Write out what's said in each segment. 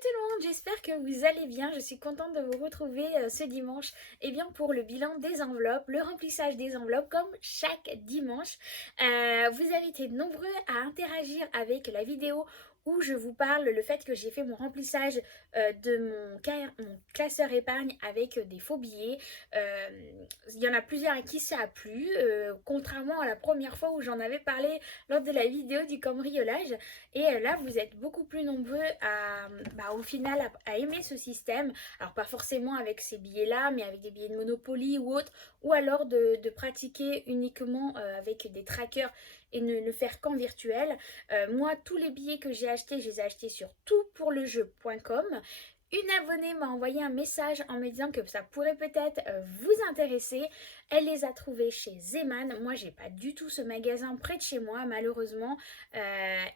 tout le monde, j'espère que vous allez bien. Je suis contente de vous retrouver ce dimanche pour le bilan des enveloppes, le remplissage des enveloppes comme chaque dimanche. Vous avez été nombreux à interagir avec la vidéo où je vous parle le fait que j'ai fait mon remplissage de mon classeur épargne avec des faux billets. Il y en a plusieurs à qui ça a plu, contrairement à la première fois où j'en avais parlé lors de la vidéo du cambriolage. Et là, vous êtes beaucoup plus nombreux au final à aimer ce système. Alors pas forcément avec ces billets-là, mais avec des billets de Monopoly ou autres, ou alors de pratiquer uniquement avec des trackers et ne le faire qu'en virtuel. Moi, tous les billets que j'ai achetés, je les ai achetés sur toutpourlejeu.com. Une abonnée m'a envoyé un message en me disant que ça pourrait peut-être vous intéresser. Elle les a trouvés chez Zeman. Moi, j'ai pas du tout ce magasin près de chez moi, malheureusement. Elle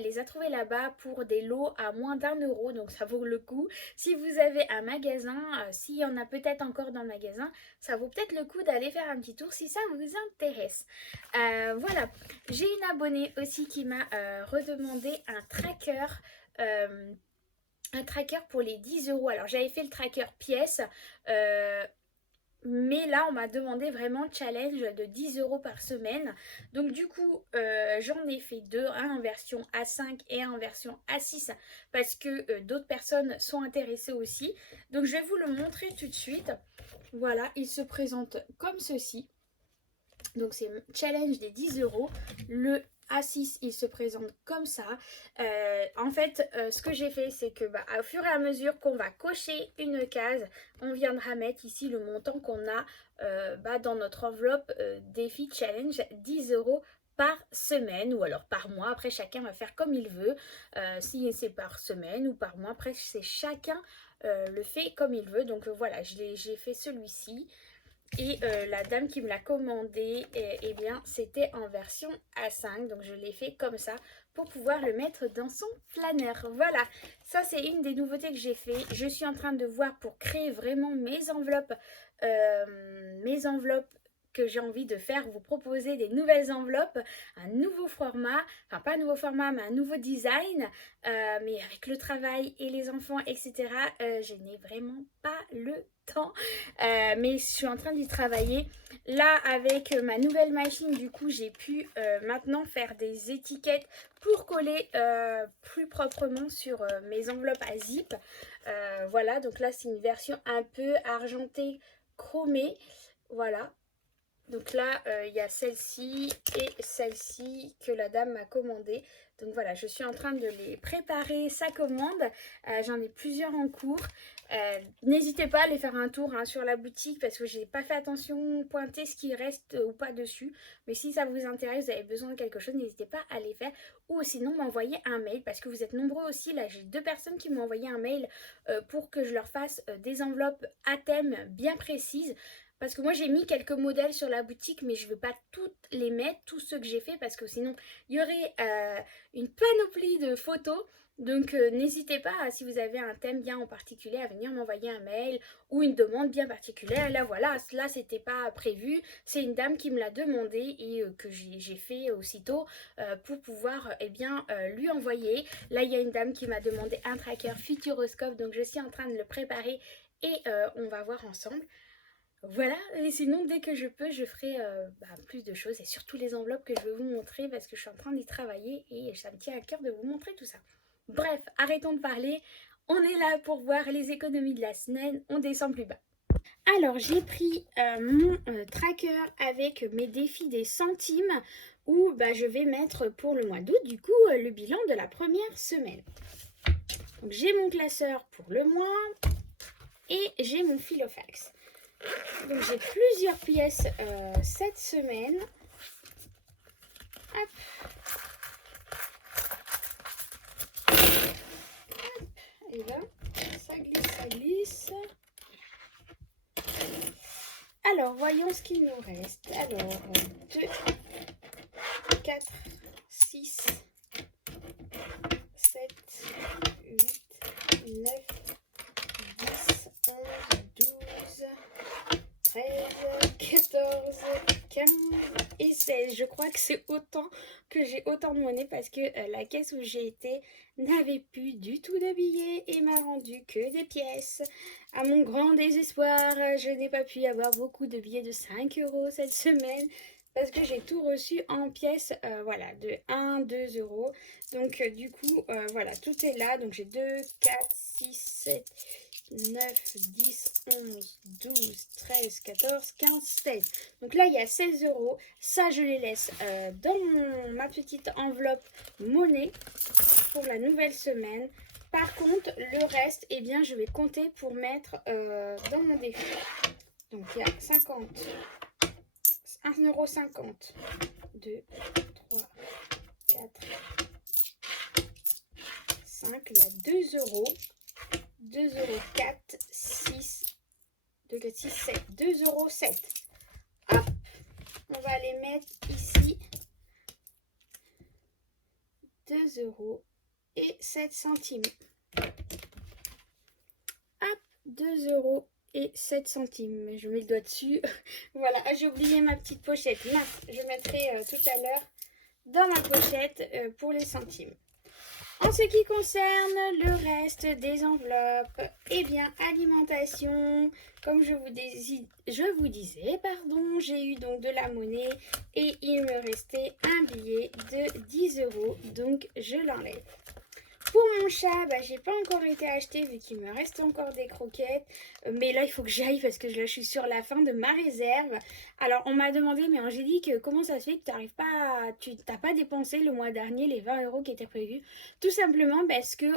les a trouvés là-bas pour des lots à moins d'1 euro. Donc, ça vaut le coup. Si vous avez un magasin, s'il y en a peut-être encore dans le magasin, ça vaut peut-être le coup d'aller faire un petit tour si ça vous intéresse. Voilà. J'ai une abonnée aussi qui m'a redemandé un tracker. Un tracker pour les 10 euros. Alors j'avais fait le tracker pièce, mais là on m'a demandé vraiment challenge de 10 euros par semaine. Donc du coup j'en ai fait deux, un en version A5 et un en version A6 parce que d'autres personnes sont intéressées aussi. Donc je vais vous le montrer tout de suite. Voilà, il se présente comme ceci. Donc c'est challenge des 10 euros. Le A6 il se présente comme ça. En fait ce que j'ai fait c'est que au fur et à mesure qu'on va cocher une case, on viendra mettre ici le montant qu'on a dans notre enveloppe défi challenge 10 euros par semaine ou alors par mois. Après chacun va faire comme il veut, si c'est par semaine ou par mois, après c'est chacun le fait comme il veut. Donc voilà, j'ai fait celui-ci. Et la dame qui me l'a commandé, c'était en version A5. Donc je l'ai fait comme ça pour pouvoir le mettre dans son planeur. Voilà, ça c'est une des nouveautés que j'ai fait. Je suis en train de voir pour créer vraiment mes enveloppes que j'ai envie de faire, vous proposer des nouvelles enveloppes, un nouveau format, enfin pas un nouveau format mais un nouveau design, mais avec le travail et les enfants etc. Je n'ai vraiment pas le temps, mais je suis en train d'y travailler. Là avec ma nouvelle machine du coup j'ai pu maintenant faire des étiquettes pour coller plus proprement sur mes enveloppes à zip. Voilà, donc là c'est une version un peu argentée chromée, voilà. Donc là, il y a celle-ci et celle-ci que la dame m'a commandée. Donc voilà, je suis en train de les préparer, sa commande. J'en ai plusieurs en cours. N'hésitez pas à aller faire un tour sur la boutique parce que j'ai pas fait attention, pointer ce qui reste ou pas dessus. Mais si ça vous intéresse, vous avez besoin de quelque chose, n'hésitez pas à les faire. Ou sinon m'envoyer un mail parce que vous êtes nombreux aussi. Là, j'ai 2 personnes qui m'ont envoyé un mail pour que je leur fasse des enveloppes à thème bien précises. Parce que moi j'ai mis quelques modèles sur la boutique mais je ne veux pas toutes les mettre, tous ceux que j'ai fait parce que sinon il y aurait une panoplie de photos. Donc n'hésitez pas si vous avez un thème bien en particulier à venir m'envoyer un mail ou une demande bien particulière. Là voilà, là c'était pas prévu, c'est une dame qui me l'a demandé et que j'ai fait aussitôt pour pouvoir lui envoyer. Là il y a une dame qui m'a demandé un tracker Futuroscope, donc je suis en train de le préparer et on va voir ensemble. Voilà, et sinon dès que je peux je ferai plus de choses et surtout les enveloppes que je vais vous montrer parce que je suis en train d'y travailler et ça me tient à cœur de vous montrer tout ça. Bref, arrêtons de parler, on est là pour voir les économies de la semaine, on descend plus bas. Alors j'ai pris mon tracker avec mes défis des centimes où je vais mettre pour le mois d'août du coup le bilan de la première semaine. Donc j'ai mon classeur pour le mois et j'ai mon filofax. Donc j'ai plusieurs pièces cette semaine. Hop. Hop. Et là, ça glisse, ça glisse. Alors, voyons ce qu'il nous reste. Alors, 2, 4, 6, 7, 8, 9, 10, 11, 12... 13, 14, 15 et 16. je crois que c'est autant que j'ai autant de monnaie parce que la caisse où j'ai été n'avait plus du tout de billets et m'a rendu que des pièces. À mon grand désespoir, je n'ai pas pu avoir beaucoup de billets de 5 euros cette semaine parce que j'ai tout reçu en pièces, voilà, de 1, 2 euros. Donc du coup, voilà, tout est là. Donc j'ai 2, 4, 6, 7, 9, 10, 11, 12, 13, 14, 15, 16. Donc là, il y a 16 euros. Ça, je les laisse dans ma petite enveloppe monnaie pour la nouvelle semaine. Par contre, le reste, eh bien, je vais compter pour mettre dans mon défi. Donc, il y a 50, 1,50 €, 2, 3, 4, 5. Il y a 2 euros. 2 euros 4, 6, 2, 4, 6, 7. 2 euros 7. Hop, on va les mettre ici. 2 euros et 7 centimes. Hop, 2 euros et 7 centimes. Mais je mets le doigt dessus. Voilà, j'ai oublié ma petite pochette. Mince, je mettrai tout à l'heure dans ma pochette pour les centimes. En ce qui concerne le reste des enveloppes, eh bien, alimentation, comme je vous disais, pardon, j'ai eu donc de la monnaie et il me restait un billet de 10 euros, donc je l'enlève. Pour mon chat, j'ai pas encore été acheté vu qu'il me reste encore des croquettes. Mais là, il faut que j'aille parce que là, je suis sur la fin de ma réserve. Alors, on m'a demandé, mais Angélique, comment ça se fait que tu n'as pas dépensé le mois dernier les 20 euros qui étaient prévus? Tout simplement parce que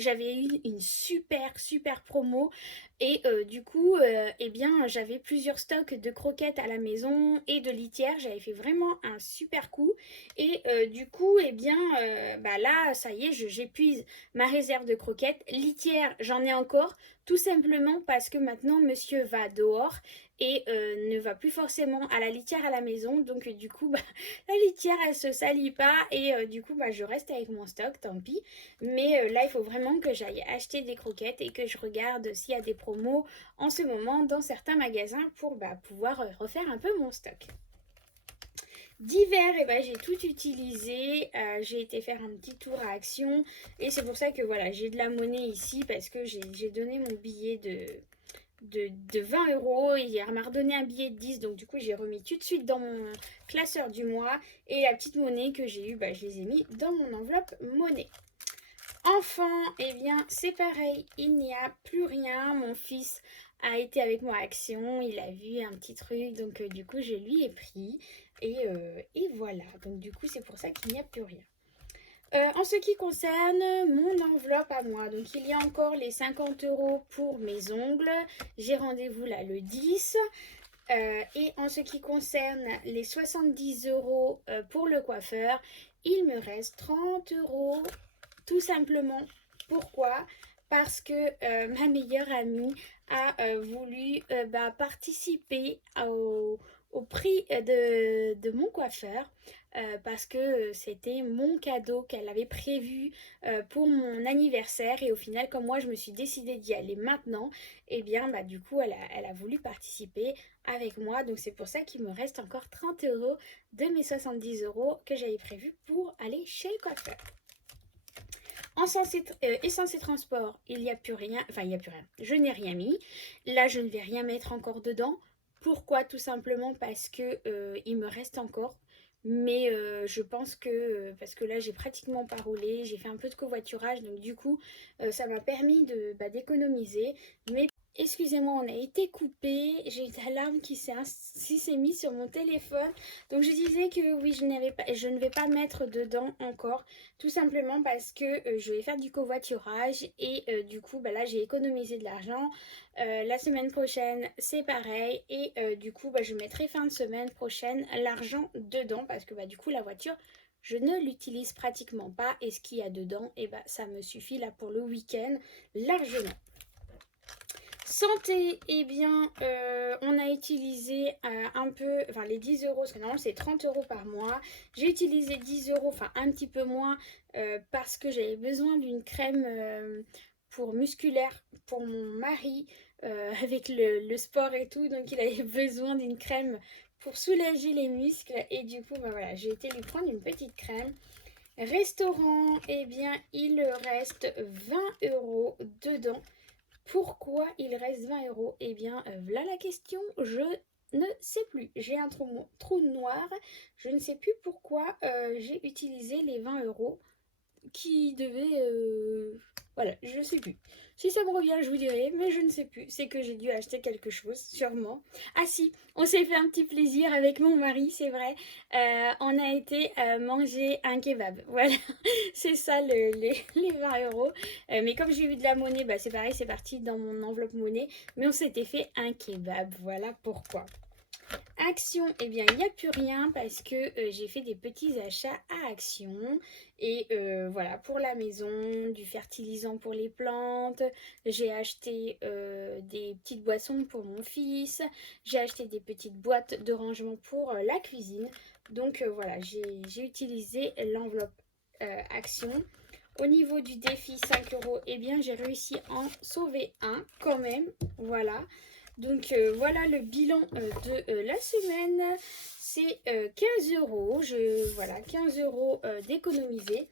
j'avais eu une super promo. Et du coup, eh bien, j'avais plusieurs stocks de croquettes à la maison et de litières. J'avais fait vraiment un super coup. Et du coup, eh bien, là, ça y est, j'épuise ma réserve de croquettes. Litière, j'en ai encore, tout simplement parce que maintenant, monsieur va dehors et ne va plus forcément à la litière à la maison. Donc, du coup, la litière, elle se salit pas et du coup, je reste avec mon stock, tant pis. Mais là, il faut vraiment que j'aille acheter des croquettes et que je regarde s'il y a des promos en ce moment dans certains magasins pour pouvoir refaire un peu mon stock. D'hiver, j'ai tout utilisé. J'ai été faire un petit tour à Action. Et c'est pour ça que voilà, j'ai de la monnaie ici parce que j'ai donné mon billet de 20 euros. Il m'a redonné un billet de 10. Donc du coup, j'ai remis tout de suite dans mon classeur du mois. Et la petite monnaie que j'ai eue, je les ai mis dans mon enveloppe monnaie. Enfant, eh bien, c'est pareil. Il n'y a plus rien. Mon fils a été avec moi à Action. Il a vu un petit truc. Donc du coup, je lui ai pris. Et voilà, donc du coup c'est pour ça qu'il n'y a plus rien. En ce qui concerne mon enveloppe à moi, donc il y a encore les 50 euros pour mes ongles. J'ai rendez-vous là le 10. Et en ce qui concerne les 70 euros pour le coiffeur, il me reste 30 euros tout simplement. Pourquoi? Parce que ma meilleure amie a voulu participer au prix de mon coiffeur parce que c'était mon cadeau qu'elle avait prévu pour mon anniversaire et au final comme moi je me suis décidée d'y aller maintenant et bien du coup elle a voulu participer avec moi donc c'est pour ça qu'il me reste encore 30 euros de mes 70 euros que j'avais prévu pour aller chez le coiffeur. En essence et transport, il n'y a plus rien. Enfin, il n'y a plus rien. Je n'ai rien mis. Là, je ne vais rien mettre encore dedans. Pourquoi? Tout simplement parce que il me reste encore. Mais je pense que, parce que là, j'ai pratiquement pas roulé. J'ai fait un peu de covoiturage. Donc, du coup, ça m'a permis d'économiser. Mais excusez-moi, on a été coupé. J'ai une alarme qui s'est mise sur mon téléphone. Donc je disais que oui, je ne vais pas mettre dedans encore. Tout simplement parce que je vais faire du covoiturage. Et du coup, là, j'ai économisé de l'argent. La semaine prochaine, c'est pareil. Et du coup, je mettrai fin de semaine prochaine l'argent dedans. Parce que du coup, la voiture, je ne l'utilise pratiquement pas. Et ce qu'il y a dedans, ça me suffit là pour le week-end largement. Santé, eh bien, on a utilisé un peu, enfin les 10 euros, parce que normalement c'est 30 euros par mois. J'ai utilisé 10 euros, enfin un petit peu moins, parce que j'avais besoin d'une crème pour musculaire pour mon mari. avec le sport et tout, donc il avait besoin d'une crème pour soulager les muscles et du coup bah voilà, j'ai été lui prendre une petite crème. Restaurant, eh bien il reste 20 € dedans. Pourquoi il reste 20 €? Eh bien voilà la question, je ne sais plus. J'ai un trou noir, je ne sais plus pourquoi j'ai utilisé les 20 € qui devait... Voilà, je ne sais plus. Si ça me revient, je vous dirai, mais je ne sais plus. C'est que j'ai dû acheter quelque chose, sûrement. Ah si, on s'est fait un petit plaisir avec mon mari, c'est vrai. On a été manger un kebab. Voilà, c'est ça les 20 €. Mais comme j'ai eu de la monnaie, bah, c'est pareil, c'est parti dans mon enveloppe monnaie. Mais on s'était fait un kebab, voilà pourquoi. Action, eh bien il n'y a plus rien parce que j'ai fait des petits achats à Action et voilà pour la maison, du fertilisant pour les plantes, j'ai acheté des petites boissons pour mon fils, j'ai acheté des petites boîtes de rangement pour la cuisine, donc voilà j'ai utilisé l'enveloppe Action. Au niveau du défi 5 €, eh bien j'ai réussi à en sauver un quand même, voilà. Donc voilà le bilan de la semaine, c'est 15 €, voilà 15 € d'économiser.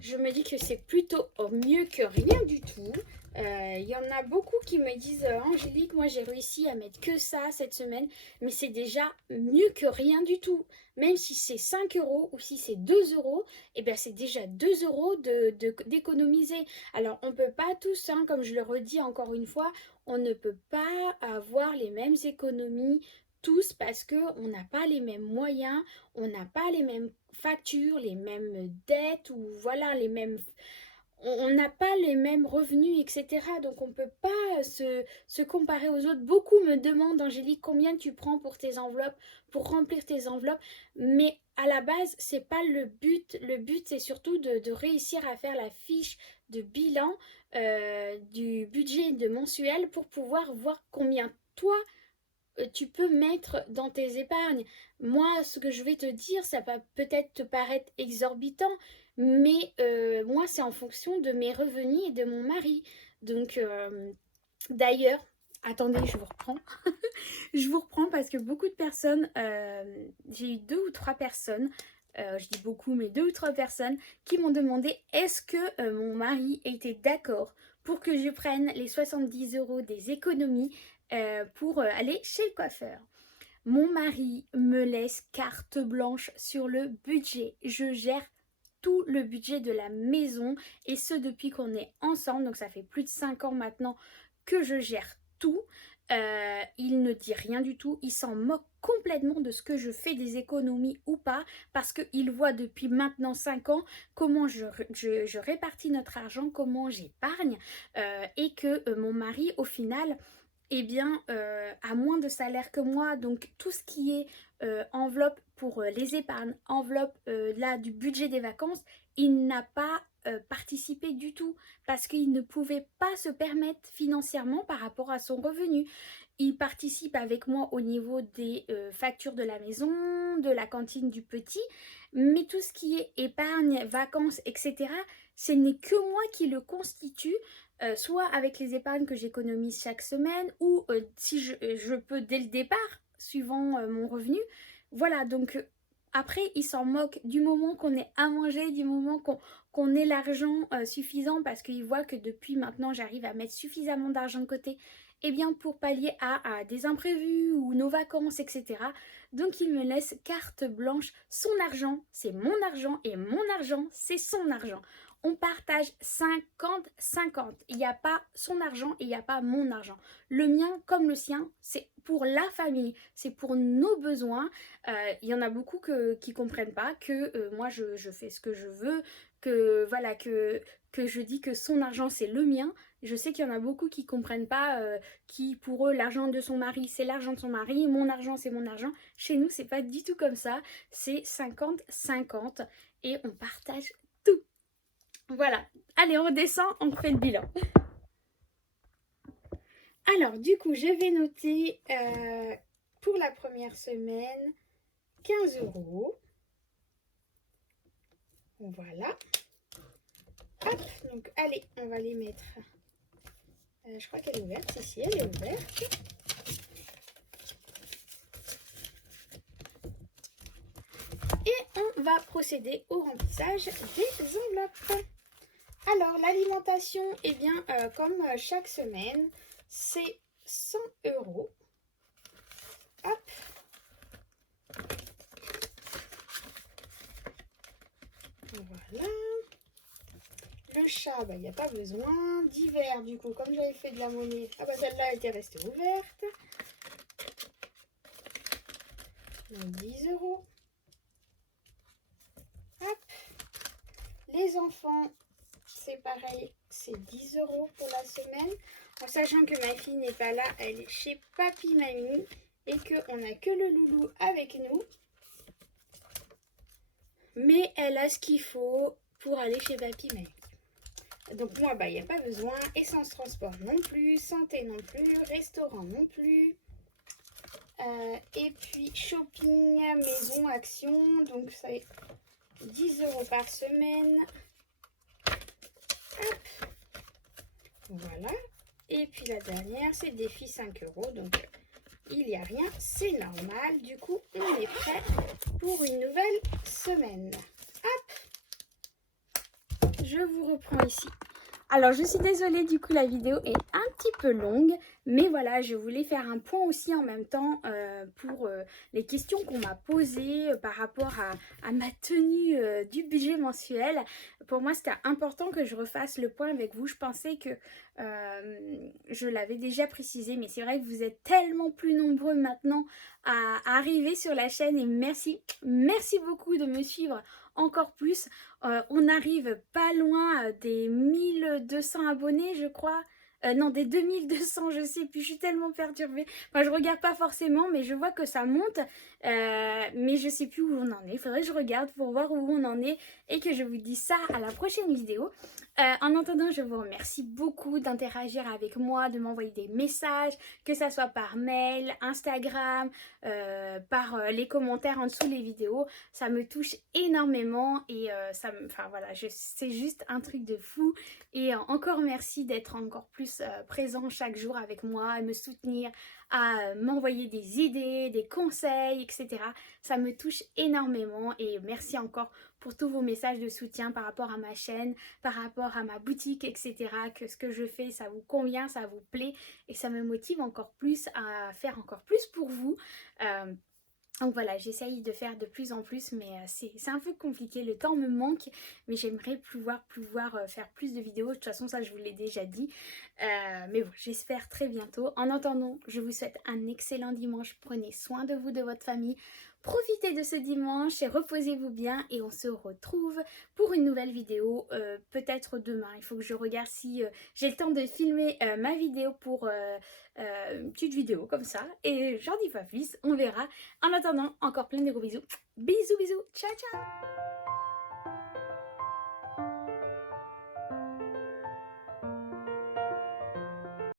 Je me dis que c'est plutôt mieux que rien du tout. Il y en a beaucoup qui me disent Angélique, moi j'ai réussi à mettre que ça cette semaine, mais c'est déjà mieux que rien du tout. Même si c'est 5 € ou si c'est 2 €, et bien c'est déjà 2 € d'économiser. Alors on ne peut pas tous, hein, comme je le redis encore une fois, on ne peut pas avoir les mêmes économies tous parce qu'on n'a pas les mêmes moyens, on n'a pas les mêmes factures, les mêmes dettes ou voilà les mêmes... On n'a pas les mêmes revenus, etc. Donc on ne peut pas se comparer aux autres. Beaucoup me demandent, Angélique, combien tu prends pour tes enveloppes, pour remplir tes enveloppes. Mais à la base, c'est pas le but. Le but, c'est surtout de réussir à faire la fiche de bilan du budget de mensuel pour pouvoir voir combien toi tu peux mettre dans tes épargnes. Moi, ce que je vais te dire, ça va peut-être te paraître exorbitant, mais moi, c'est en fonction de mes revenus et de mon mari. Donc, d'ailleurs, attendez, je vous reprends. Je vous reprends parce que beaucoup de personnes, j'ai eu 2 ou 3 personnes, je dis beaucoup, mais 2 ou 3 personnes qui m'ont demandé est-ce que mon mari était d'accord pour que je prenne les 70 € des économies pour aller chez le coiffeur. Mon mari me laisse carte blanche sur le budget. Je gère tout le budget de la maison et ce depuis qu'on est ensemble. Donc ça fait plus de 5 ans maintenant que je gère tout. Il ne dit rien du tout. Il s'en moque complètement de ce que je fais des économies ou pas parce qu'il voit depuis maintenant 5 ans comment je répartis notre argent, comment j'épargne et que mon mari au final eh bien, a moins de salaire que moi. Donc, tout ce qui est enveloppe pour les épargnes, enveloppe là du budget des vacances, il n'a pas participé du tout parce qu'il ne pouvait pas se permettre financièrement par rapport à son revenu. Il participe avec moi au niveau des factures de la maison, de la cantine du petit, mais tout ce qui est épargne, vacances, etc., ce n'est que moi qui le constitue soit avec les épargnes que j'économise chaque semaine ou si je peux dès le départ, suivant mon revenu. Voilà, donc après, il s'en moque du moment qu'on est à manger, du moment qu'on ait l'argent suffisant parce qu'il voit que depuis maintenant, j'arrive à mettre suffisamment d'argent de côté eh bien, pour pallier à des imprévus ou nos vacances, etc. Donc, il me laisse carte blanche. Son argent, c'est mon argent et mon argent, c'est son argent. On partage 50-50. Il n'y a pas son argent et il n'y a pas mon argent. Le mien comme le sien, c'est pour la famille, c'est pour nos besoins. Il y en a beaucoup qui ne comprennent pas que moi je fais ce que je veux, que voilà que je dis que son argent c'est le mien. Je sais qu'il y en a beaucoup qui ne comprennent pas, qui pour eux l'argent de son mari c'est l'argent de son mari, mon argent c'est mon argent. Chez nous c'est pas du tout comme ça, c'est 50-50 et on partage tout. Voilà, allez on redescend, on fait le bilan. Alors du coup je vais noter pour la première semaine 15 €. Voilà. Hop, donc allez, on va les mettre Je crois qu'elle est ouverte ici, elle est ouverte. Et on va procéder au remplissage des enveloppes. Alors l'alimentation, eh bien comme chaque semaine, c'est 100 €. Hop. Voilà. Le chat, il n'y a pas besoin. D'hiver, du coup, comme j'avais fait de la monnaie, celle-là était restée ouverte. Donc 10 €. Hop. Les enfants, c'est pareil, c'est 10 € pour la semaine. En sachant que ma fille n'est pas là, elle est chez Papy Mamie et qu'on n'a que le loulou avec nous. Mais elle a ce qu'il faut pour aller chez Papy Mamie. Donc moi, il n'y a pas besoin. Essence transport non plus. Santé non plus. Restaurant non plus. Et puis shopping, maison, action. Donc c'est 10 € par semaine. Hop. Voilà. Et puis la dernière, c'est défi 5 €. Donc il n'y a rien. C'est normal. Du coup, on est prêt pour une nouvelle semaine. Hop. Je vous reprends ici. Alors je suis désolée, du coup la vidéo est un petit peu longue, mais voilà, je voulais faire un point aussi en même temps pour les questions qu'on m'a posées par rapport à ma tenue du budget mensuel. Pour moi c'était important que je refasse le point avec vous. Je pensais que je l'avais déjà précisé, mais c'est vrai que vous êtes tellement plus nombreux maintenant à arriver sur la chaîne et merci beaucoup de me suivre encore plus. On arrive pas loin des 1200 abonnés, je crois. Non, des 2200, je sais plus, je suis tellement perturbée. Enfin, je regarde pas forcément, mais je vois que ça monte. Mais je sais plus où on en est. Il faudrait que je regarde pour voir où on en est et que je vous dise ça à la prochaine vidéo. En attendant, je vous remercie beaucoup d'interagir avec moi, de m'envoyer des messages, que ça soit par mail, Instagram, par les commentaires en dessous les vidéos. Ça me touche énormément et enfin voilà, c'est juste un truc de fou. Et encore merci d'être encore plus présent chaque jour avec moi, à me soutenir, à m'envoyer des idées, des conseils, etc. Ça me touche énormément et merci encore pour tous vos messages de soutien par rapport à ma chaîne, par rapport à ma boutique, etc. Que ce que je fais, ça vous convient, ça vous plaît et ça me motive encore plus à faire encore plus pour vous. Donc voilà, j'essaye de faire de plus en plus, mais c'est un peu compliqué, le temps me manque, mais j'aimerais pouvoir faire plus de vidéos. De toute façon, ça je vous l'ai déjà dit, mais bon, j'espère très bientôt. En attendant, je vous souhaite un excellent dimanche, prenez soin de vous, de votre famille, profitez de ce dimanche et reposez-vous bien et on se retrouve pour une nouvelle vidéo, peut-être demain. Il faut que je regarde si j'ai le temps de filmer ma vidéo pour une petite vidéo comme ça et j'en dis pas plus, on verra. En attendant, encore plein de gros bisous. Bisous, bisous, ciao, ciao.